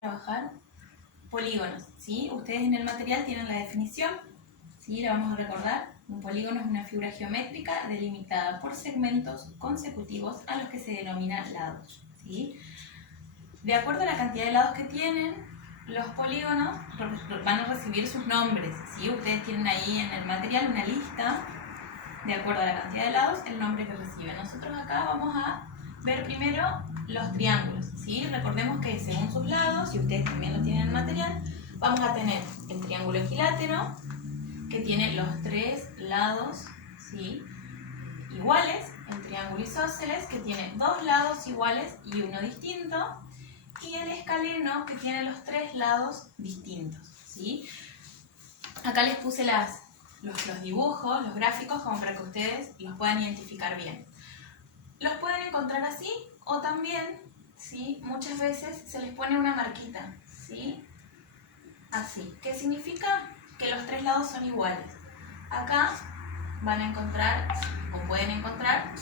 trabajar polígonos, ¿sí? Ustedes en el material tienen la definición, ¿sí? La vamos a recordar. Un polígono es una figura geométrica delimitada por segmentos consecutivos a los que se denomina lados, ¿sí? De acuerdo a la cantidad de lados que tienen, los polígonos van a recibir sus nombres, ¿sí? Ustedes tienen ahí en el material una lista, de acuerdo a la cantidad de lados, el nombre que reciben. Nosotros acá vamos a ver primero los triángulos, ¿sí? Recordemos que según sus lados, y ustedes también lo tienen en el material, vamos a tener el triángulo equilátero, que tiene los tres lados, ¿sí?, iguales, el triángulo isósceles, que tiene dos lados iguales y uno distinto, y el escaleno, que tiene los tres lados distintos, ¿sí? Acá les puse los dibujos, los gráficos, como para que ustedes los puedan identificar bien. Los pueden encontrar así, o también, ¿sí?, muchas veces se les pone una marquita, ¿sí?, así. ¿Qué significa? Que los tres lados son iguales. Acá van a encontrar, o pueden encontrar,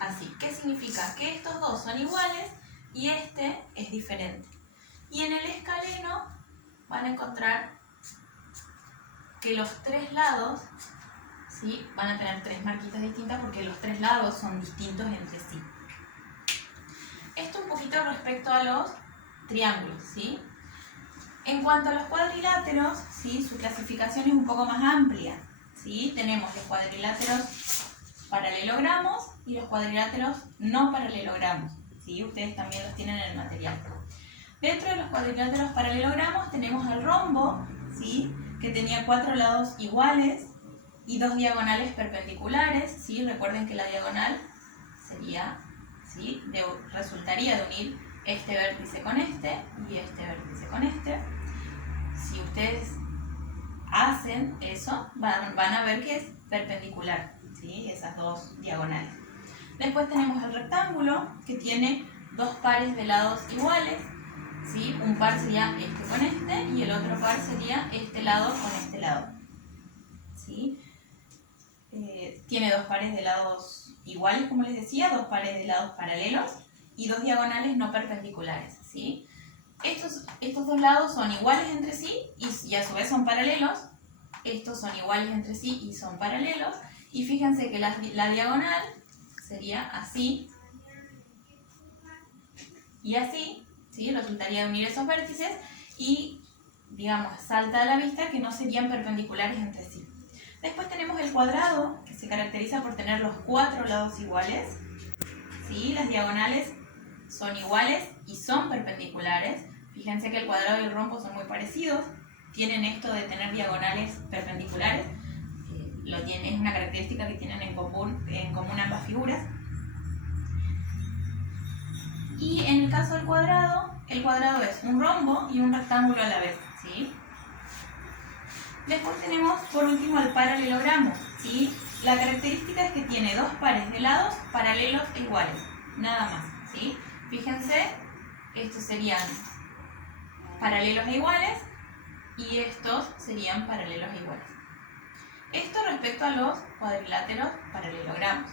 así. ¿Qué significa? Que estos dos son iguales y este es diferente. Y en el escaleno van a encontrar que los tres lados, ¿sí?, van a tener tres marquitas distintas porque los tres lados son distintos entre sí. Esto un poquito respecto a los triángulos, ¿sí? En cuanto a los cuadriláteros, ¿sí?, su clasificación es un poco más amplia, ¿sí? Tenemos los cuadriláteros paralelogramos y los cuadriláteros no paralelogramos, ¿sí? Ustedes también los tienen en el material. Dentro de los cuadriláteros paralelogramos tenemos el rombo, ¿sí?, que tenía 4 lados iguales y 2 diagonales perpendiculares, ¿sí? Recuerden que la diagonal sería, ¿sí?, resultaría de unir este vértice con este y este vértice con este. Si ustedes hacen eso, van a ver que es perpendicular, ¿sí?, esas dos diagonales. Después tenemos el rectángulo, que tiene dos pares de lados iguales, ¿sí? Un par sería este con este y el otro par sería este lado con este lado, ¿sí? Tiene dos pares de lados iguales, como les decía, dos pares de lados paralelos y dos diagonales no perpendiculares, ¿sí? Estos dos lados son iguales entre sí y a su vez son paralelos. Estos son iguales entre sí y son paralelos. Y fíjense que la diagonal sería así y así, ¿sí? Resultaría de unir esos vértices y, digamos, salta a la vista que no serían perpendiculares entre sí. Después tenemos el cuadrado, que se caracteriza por tener los 4 lados iguales, ¿sí? Las diagonales son iguales y son perpendiculares. Fíjense que el cuadrado y el rombo son muy parecidos. Tienen esto de tener diagonales perpendiculares. Es una característica que tienen en común ambas figuras. Y en el caso del cuadrado, el cuadrado es un rombo y un rectángulo a la vez, ¿sí? Después tenemos, por último, el paralelogramo, ¿sí? La característica es que tiene dos pares de lados paralelos e iguales, nada más, ¿sí? Fíjense, estos serían paralelos e iguales y estos serían paralelos e iguales. Esto respecto a los cuadriláteros paralelogramos.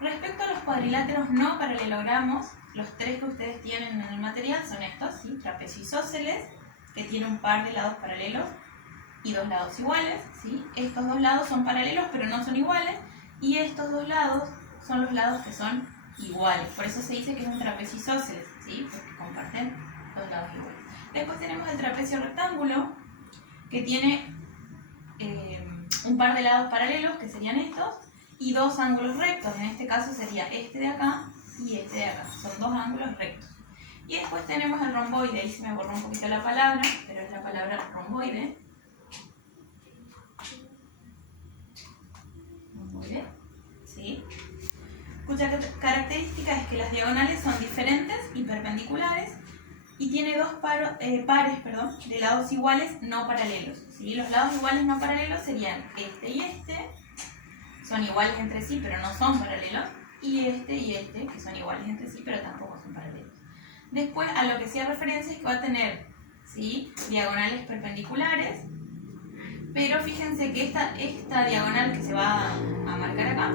Respecto a los cuadriláteros no paralelogramos, los tres que ustedes tienen en el material son estos, ¿sí? Trapecio isósceles, que tiene un par de lados paralelos y dos lados iguales, ¿sí? Estos dos lados son paralelos pero no son iguales, y estos dos lados son los lados que son iguales. Por eso se dice que es un trapecio isósceles, ¿sí? Porque comparten dos lados iguales. Después tenemos el trapecio rectángulo, que tiene un par de lados paralelos, que serían estos, y dos ángulos rectos. En este caso sería este de acá y este de acá. Son dos ángulos rectos. Y después tenemos el romboide. Ahí se me borró un poquito la palabra, pero es la palabra romboide. Romboide, ¿sí? Cuya característica es que las diagonales son diferentes y perpendiculares y tiene dos pares de lados iguales no paralelos, ¿sí? Los lados iguales no paralelos serían este y este, son iguales entre sí pero no son paralelos, y este, que son iguales entre sí pero tampoco son paralelos. Después, a lo que hacía referencia es que va a tener, ¿sí?, diagonales perpendiculares, pero fíjense que esta diagonal que se va a marcar acá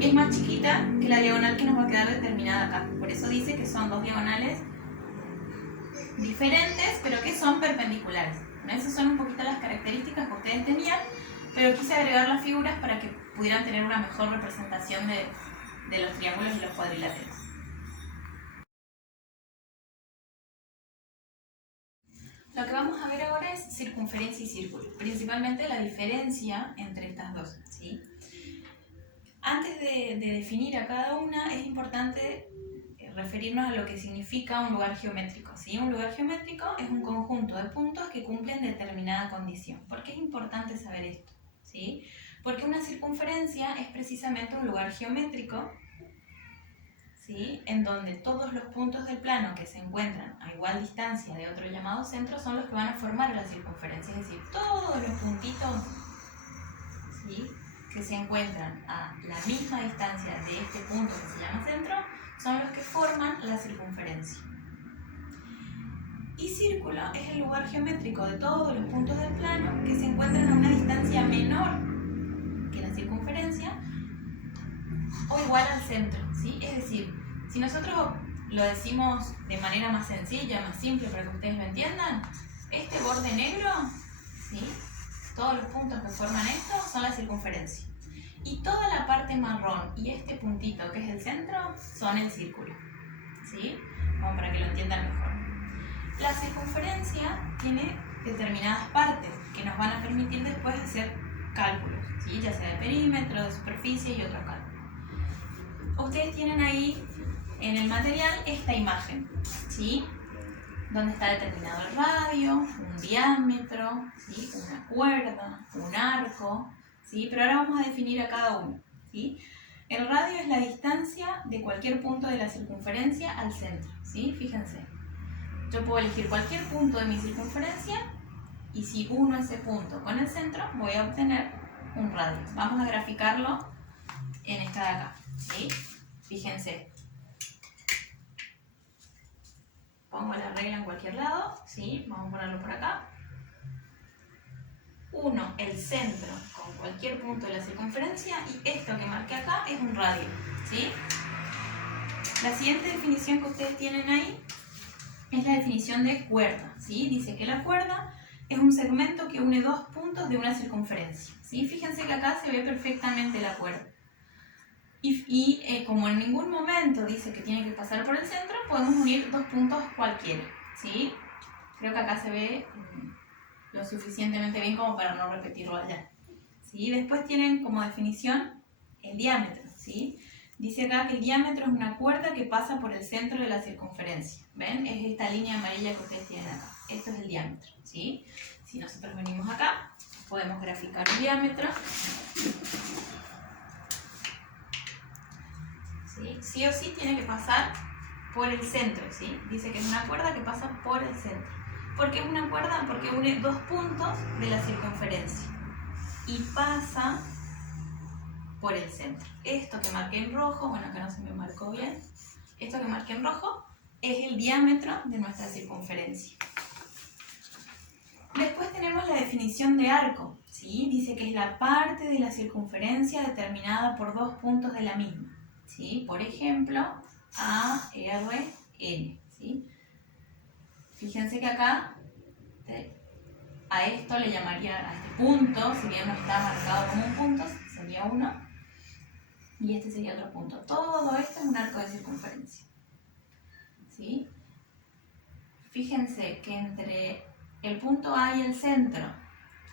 es más chiquita que la diagonal que nos va a quedar determinada acá. Por eso dice que son dos diagonales diferentes, pero que son perpendiculares. ¿No? Esas son un poquito las características que ustedes tenían, pero quise agregar las figuras para que pudieran tener una mejor representación de los triángulos y los cuadriláteros. Lo que vamos a ver ahora es circunferencia y círculo, principalmente la diferencia entre estas dos, ¿sí? Antes de definir a cada una, es importante referirnos a lo que significa un lugar geométrico, ¿sí? Un lugar geométrico es un conjunto de puntos que cumplen determinada condición. ¿Por qué es importante saber esto? ¿Sí? Porque una circunferencia es precisamente un lugar geométrico, ¿sí? En donde todos los puntos del plano que se encuentran a igual distancia de otro llamado centro son los que van a formar la circunferencia, es decir, todos los puntitos, ¿sí?, que se encuentran a la misma distancia de este punto que se llama centro son los que forman la circunferencia. Y círculo es el lugar geométrico de todos los puntos del plano que se encuentran a una distancia menor que la circunferencia o igual al centro, ¿sí? Es decir, si nosotros lo decimos de manera más sencilla, más simple para que ustedes lo entiendan, este borde negro, ¿sí?, todos los puntos que forman esto son la circunferencia. Y toda la parte marrón y este puntito que es el centro son el círculo, ¿sí? Como para que lo entiendan mejor. La circunferencia tiene determinadas partes que nos van a permitir después hacer cálculos, ¿sí?, ya sea de perímetro, de superficie y otros cálculos. Ustedes tienen ahí en el material esta imagen, ¿sí?, donde está determinado el radio, un diámetro, ¿sí?, una cuerda, un arco, ¿sí? Pero ahora vamos a definir a cada uno, ¿sí? El radio es la distancia de cualquier punto de la circunferencia al centro, ¿sí? Fíjense, yo puedo elegir cualquier punto de mi circunferencia y si uno ese punto con el centro voy a obtener un radio. Vamos a graficarlo en esta de acá, ¿sí? Fíjense. Pongo la regla en cualquier lado, ¿sí? Vamos a ponerlo por acá. 1, el centro con cualquier punto de la circunferencia y esto que marqué acá es un radio, ¿sí? La siguiente definición que ustedes tienen ahí es la definición de cuerda, ¿sí? Dice que la cuerda es un segmento que une dos puntos de una circunferencia, ¿sí? Fíjense que acá se ve perfectamente la cuerda. Y como en ningún momento dice que tiene que pasar por el centro, podemos unir dos puntos cualquiera, ¿sí? Creo que acá se ve lo suficientemente bien como para no repetirlo allá, ¿sí? Después tienen como definición el diámetro, ¿sí? Dice acá que el diámetro es una cuerda que pasa por el centro de la circunferencia. ¿Ven? Es esta línea amarilla que ustedes tienen acá. Esto es el diámetro, ¿sí? Si nosotros venimos acá, podemos graficar el diámetro. ¿Sí? Sí o sí tiene que pasar por el centro, ¿sí? Dice que es una cuerda que pasa por el centro. ¿Por qué es una cuerda? Porque une dos puntos de la circunferencia y pasa por el centro. Esto que marqué en rojo, bueno, acá no se me marcó bien, esto que marqué en rojo es el diámetro de nuestra circunferencia. Después tenemos la definición de arco, ¿sí? Dice que es la parte de la circunferencia determinada por dos puntos de la misma, ¿sí? Por ejemplo, A, R, N, ¿sí? Fíjense que acá a esto le llamaría, a este punto, si bien no está marcado como un punto, sería uno, y este sería otro punto. Todo esto es un arco de circunferencia, ¿sí? Fíjense que entre el punto A y el centro,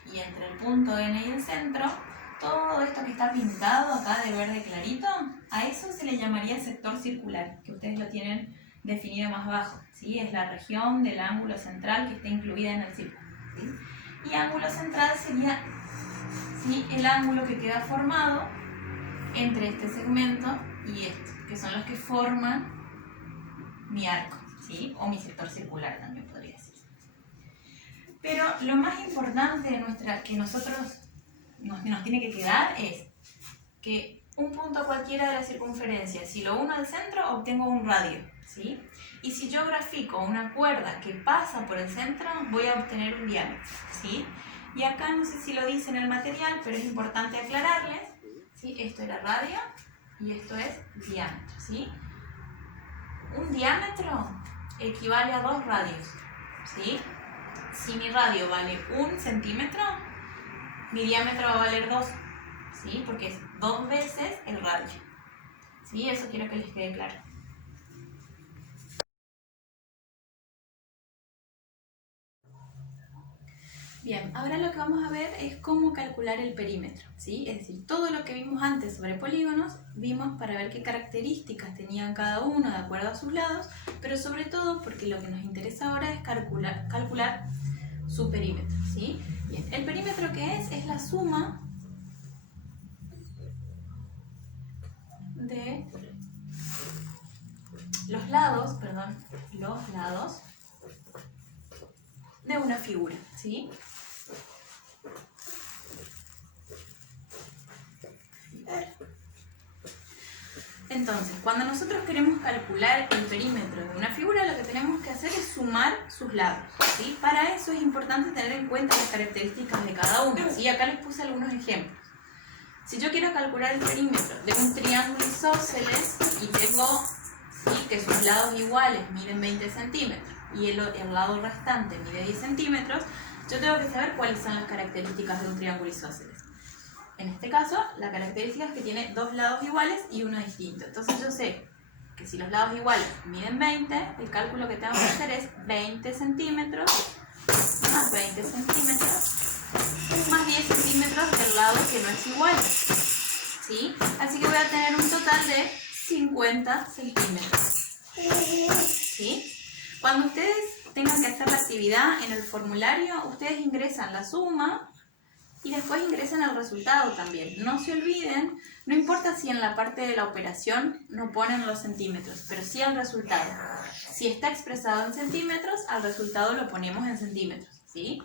y entre el punto N y el centro, todo esto que está pintado acá de verde clarito, a eso se le llamaría sector circular, que ustedes lo tienen definido más abajo, ¿sí? Es la región del ángulo central que está incluida en el círculo, ¿sí? Y ángulo central sería, ¿sí?, el ángulo que queda formado entre este segmento y este, que son los que forman mi arco, ¿sí?, o mi sector circular también podría decir. Pero lo más importante de que nosotros nos tiene que quedar es que un punto cualquiera de la circunferencia, si lo uno al centro, obtengo un radio, ¿sí? Y si yo grafico una cuerda que pasa por el centro, voy a obtener un diámetro, ¿sí? Y acá no sé si lo dice en el material, pero es importante aclararles, ¿sí? Esto era radio y esto es diámetro, ¿sí? Un diámetro equivale a 2 radios, ¿sí? Si mi radio vale 1 centímetro, mi diámetro va a valer 2, ¿sí? Porque es 2 veces el radio, ¿sí? Eso quiero que les quede claro. Bien, ahora lo que vamos a ver es cómo calcular el perímetro, ¿sí? Es decir, todo lo que vimos antes sobre polígonos, vimos para ver qué características tenían cada uno de acuerdo a sus lados, pero sobre todo porque lo que nos interesa ahora es calcular su perímetro, ¿sí? Bien, el perímetro ¿qué es? Es la suma de los lados de una figura, ¿sí? Entonces, cuando nosotros queremos calcular el perímetro de una figura, lo que tenemos que hacer es sumar sus lados, ¿sí? Para eso es importante tener en cuenta las características de cada uno, ¿sí? Acá les puse algunos ejemplos. Si yo quiero calcular el perímetro de un triángulo isósceles y tengo, ¿sí?, que sus lados iguales miden 20 centímetros y el lado restante mide 10 centímetros, yo tengo que saber cuáles son las características de un triángulo isósceles. En este caso, la característica es que tiene dos lados iguales y uno distinto. Entonces yo sé que si los lados iguales miden 20, el cálculo que tengo que hacer es 20 centímetros más 20 centímetros más 10 centímetros del lado que no es igual, ¿sí? Así que voy a tener un total de 50 centímetros, ¿sí? Cuando ustedes tengan que hacer la actividad en el formulario, ustedes ingresan la suma y después ingresan el resultado también. No se olviden, no importa si en la parte de la operación no ponen los centímetros, pero sí el resultado. Si está expresado en centímetros, al resultado lo ponemos en centímetros, ¿sí?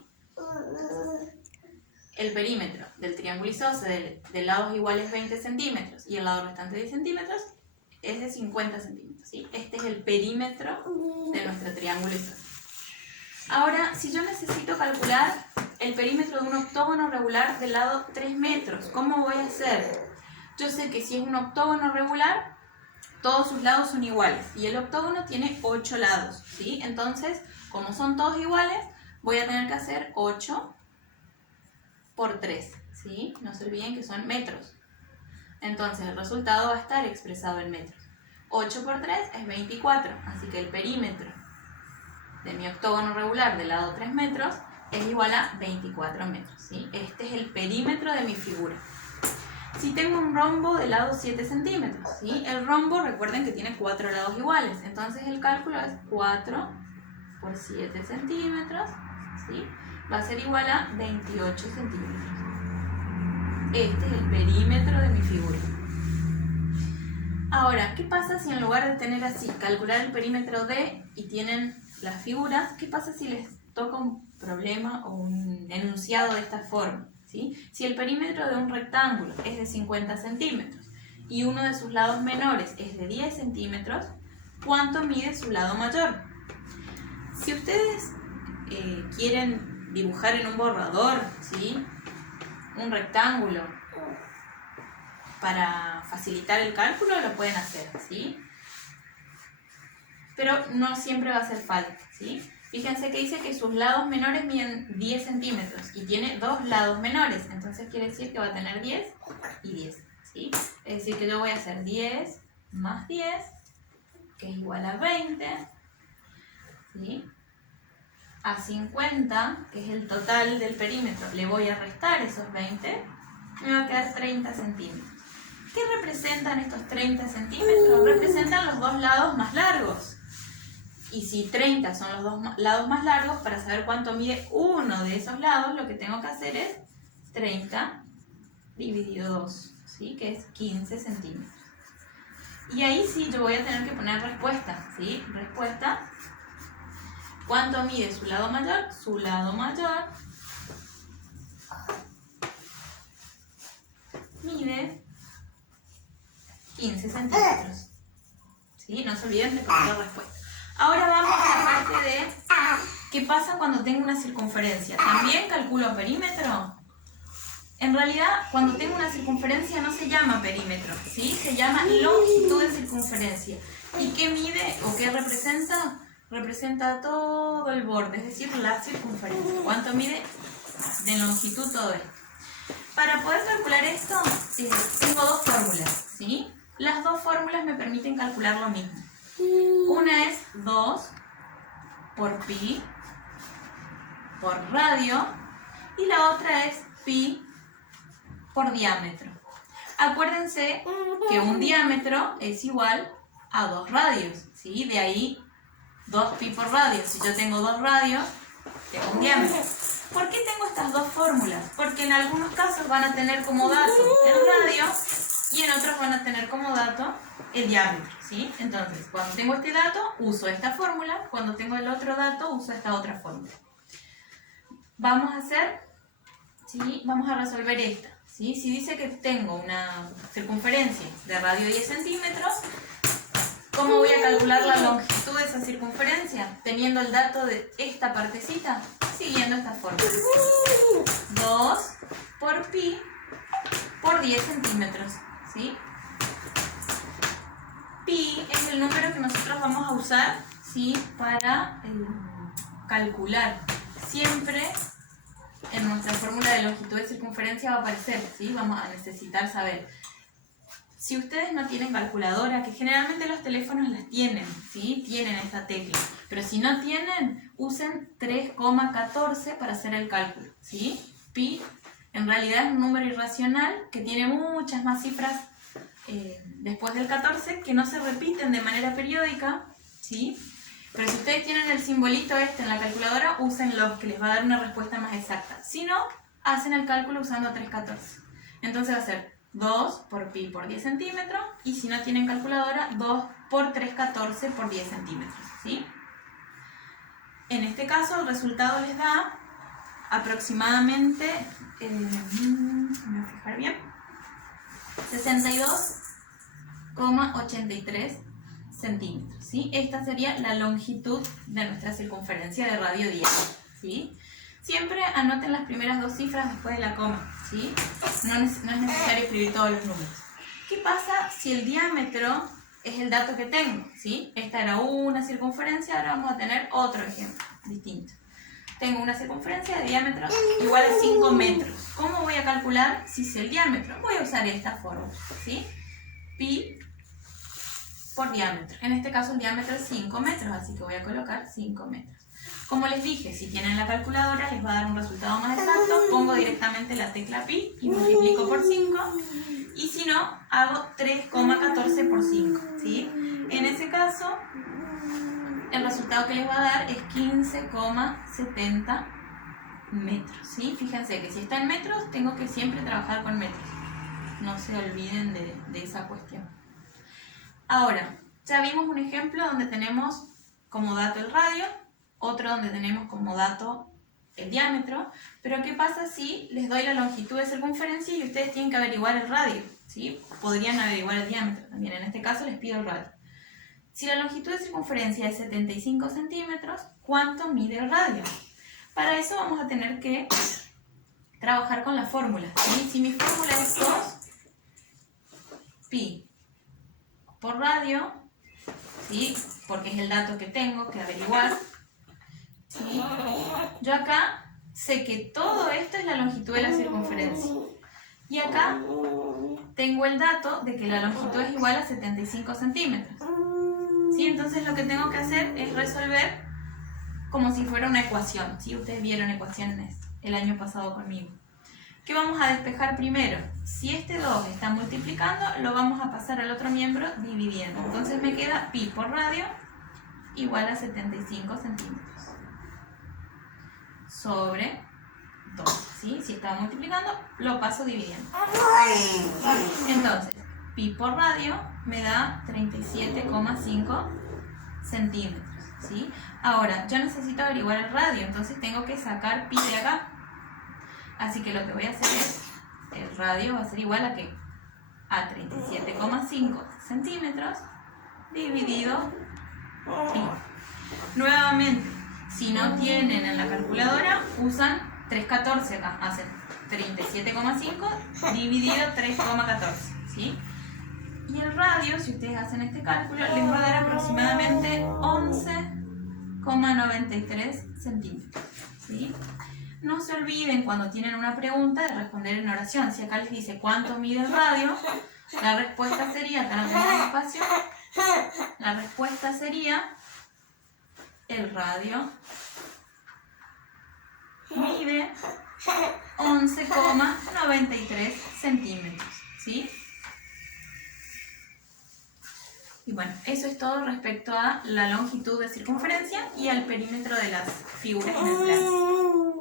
El perímetro del triángulo isósceles de lados iguales 20 centímetros y el lado restante 10 centímetros es de 50 centímetros, ¿sí? Este es el perímetro de nuestro triángulo isósceles. Ahora, si yo necesito calcular el perímetro de un octógono regular del lado 3 metros, ¿cómo voy a hacer? Yo sé que si es un octógono regular, todos sus lados son iguales y el octógono tiene 8 lados, ¿sí? Entonces, como son todos iguales, voy a tener que hacer 8 por 3, ¿sí? No se olviden que son metros. Entonces, el resultado va a estar expresado en metros. 8 por 3 es 24, así que el perímetro de mi octógono regular del lado 3 metros es igual a 24 metros, ¿sí? Este es el perímetro de mi figura. Si tengo un rombo de lado 7 centímetros, ¿sí? El rombo, recuerden que tiene 4 lados iguales, entonces el cálculo es 4 por 7 centímetros, ¿sí? Va a ser igual a 28 centímetros. Este es el perímetro de mi figura. Ahora, ¿qué pasa si en lugar de tener así, calcular el perímetro de y tienen las figuras, qué pasa si les toca un problema o un enunciado de esta forma, ¿sí? Si el perímetro de un rectángulo es de 50 centímetros y uno de sus lados menores es de 10 centímetros, ¿cuánto mide su lado mayor? Si ustedes quieren dibujar en un borrador, ¿sí?, un rectángulo para facilitar el cálculo, lo pueden hacer, ¿sí? Pero no siempre va a hacer falta, ¿sí? Fíjense que dice que sus lados menores miden 10 centímetros y tiene dos lados menores, entonces quiere decir que va a tener 10 y 10, ¿sí? Es decir, que yo voy a hacer 10 más 10, que es igual a 20, ¿sí? A 50, que es el total del perímetro, le voy a restar esos 20, me va a quedar 30 centímetros. ¿Qué representan estos 30 centímetros? Representan los dos lados más largos. Y si 30 son los dos lados más largos, para saber cuánto mide uno de esos lados, lo que tengo que hacer es 30 dividido 2, ¿sí? Que es 15 centímetros. Y ahí sí yo voy a tener que poner respuesta, ¿sí? Respuesta. ¿Cuánto mide su lado mayor? Su lado mayor mide 15 centímetros. ¿Sí? No se olviden de poner la respuesta. Ahora vamos a la parte de ¿qué pasa cuando tengo una circunferencia? ¿También calculo perímetro? En realidad, cuando tengo una circunferencia no se llama perímetro, ¿sí? Se llama longitud de circunferencia. ¿Y qué mide o qué representa? representa todo el borde, es decir, la circunferencia. ¿Cuánto mide de longitud todo esto? Para poder calcular esto, tengo dos fórmulas, ¿sí? Las dos fórmulas me permiten calcular lo mismo. Una es 2 por pi por radio y la otra es pi por diámetro. Acuérdense que un diámetro es igual a 2 radios, ¿sí? De ahí 2 pi por radio. Si yo tengo 2 radios, tengo un diámetro. ¿Por qué tengo estas dos fórmulas? Porque en algunos casos van a tener como dato el radio y en otros van a tener como dato el diámetro, ¿sí? Entonces, cuando tengo este dato, uso esta fórmula. Cuando tengo el otro dato, uso esta otra fórmula. Vamos a hacer, ¿sí? Vamos a resolver esta, ¿sí? Si dice que tengo una circunferencia de radio 10 centímetros, ¿cómo voy a calcular la longitud de esa circunferencia? Teniendo el dato de esta partecita, siguiendo esta fórmula. 2 por pi por 10 centímetros, ¿sí? Pi es el número que nosotros vamos a usar, ¿sí? Para calcular. Siempre en nuestra fórmula de longitud de circunferencia va a aparecer, ¿sí? Vamos a necesitar saber. Si ustedes no tienen calculadora, que generalmente los teléfonos las tienen, ¿sí? Tienen esta tecla. Pero si no tienen, usen 3,14 para hacer el cálculo, ¿sí? Pi en realidad es un número irracional que tiene muchas más cifras después del 14 que no se repiten de manera periódica, ¿sí? Pero si ustedes tienen el simbolito este en la calculadora, úsenlo, que les va a dar una respuesta más exacta. Si no, hacen el cálculo usando 3,14. Entonces va a ser 2 por pi por 10 centímetros y si no tienen calculadora, 2 por 3,14 por 10 centímetros, ¿sí? En este caso el resultado les da aproximadamente, voy a fijar bien, 62,83 centímetros, ¿sí? Esta sería la longitud de nuestra circunferencia de radio 10, ¿sí? Siempre anoten las primeras dos cifras después de la coma, ¿sí? No es necesario escribir todos los números. ¿Qué pasa si el diámetro es el dato que tengo, ¿sí? Esta era una circunferencia, ahora vamos a tener otro ejemplo distinto. Tengo una circunferencia de diámetro igual a 5 metros. ¿Cómo voy a calcular si es el diámetro? Voy a usar esta fórmula, ¿sí? Pi por diámetro. En este caso el diámetro es 5 metros, así que voy a colocar 5 metros. Como les dije, si tienen la calculadora les va a dar un resultado más exacto. Pongo directamente la tecla pi y multiplico por 5. Y si no, hago 3,14 por 5, ¿sí? En ese caso, el resultado que les va a dar es 15,70 metros, ¿sí? Fíjense que si está en metros, tengo que siempre trabajar con metros. No se olviden de esa cuestión. Ahora, ya vimos un ejemplo donde tenemos como dato el radio, otro donde tenemos como dato el diámetro, pero ¿qué pasa si les doy la longitud de circunferencia y ustedes tienen que averiguar el radio, ¿sí? Podrían averiguar el diámetro también, en este caso les pido el radio. Si la longitud de circunferencia es 75 centímetros, ¿cuánto mide el radio? Para eso vamos a tener que trabajar con la fórmula, ¿sí? Si mi fórmula es 2 pi por radio, ¿sí? Porque es el dato que tengo que averiguar, ¿sí? Yo acá sé que todo esto es la longitud de la circunferencia. Y acá tengo el dato de que la longitud es igual a 75 centímetros. ¿Sí? Entonces lo que tengo que hacer es resolver como si fuera una ecuación, ¿sí? Ustedes vieron ecuaciones el año pasado conmigo. ¿Qué vamos a despejar primero? Si este 2 está multiplicando, lo vamos a pasar al otro miembro dividiendo. Entonces me queda pi por radio igual a 75 centímetros sobre 2, ¿sí? Si estaba multiplicando, lo paso dividiendo. Entonces, pi por radio me da 37,5 centímetros, ¿sí? Ahora, yo necesito averiguar el radio, entonces tengo que sacar pi de acá. Así que lo que voy a hacer es, el radio va a ser igual a ¿qué? A 37,5 centímetros dividido pi. Nuevamente, si no tienen en la calculadora, usan 3,14 acá, hacen 37,5 dividido 3,14, ¿sí? Y el radio, si ustedes hacen este cálculo, les va a dar aproximadamente 11 11,93 centímetros. ¿Sí? No se olviden cuando tienen una pregunta de responder en oración. Si acá les dice cuánto mide el radio, la respuesta sería, acá no tenemos espacio, la respuesta sería el radio mide 11,93 centímetros. ¿Sí? Y bueno, eso es todo respecto a la longitud de circunferencia y al perímetro de las figuras en el plano.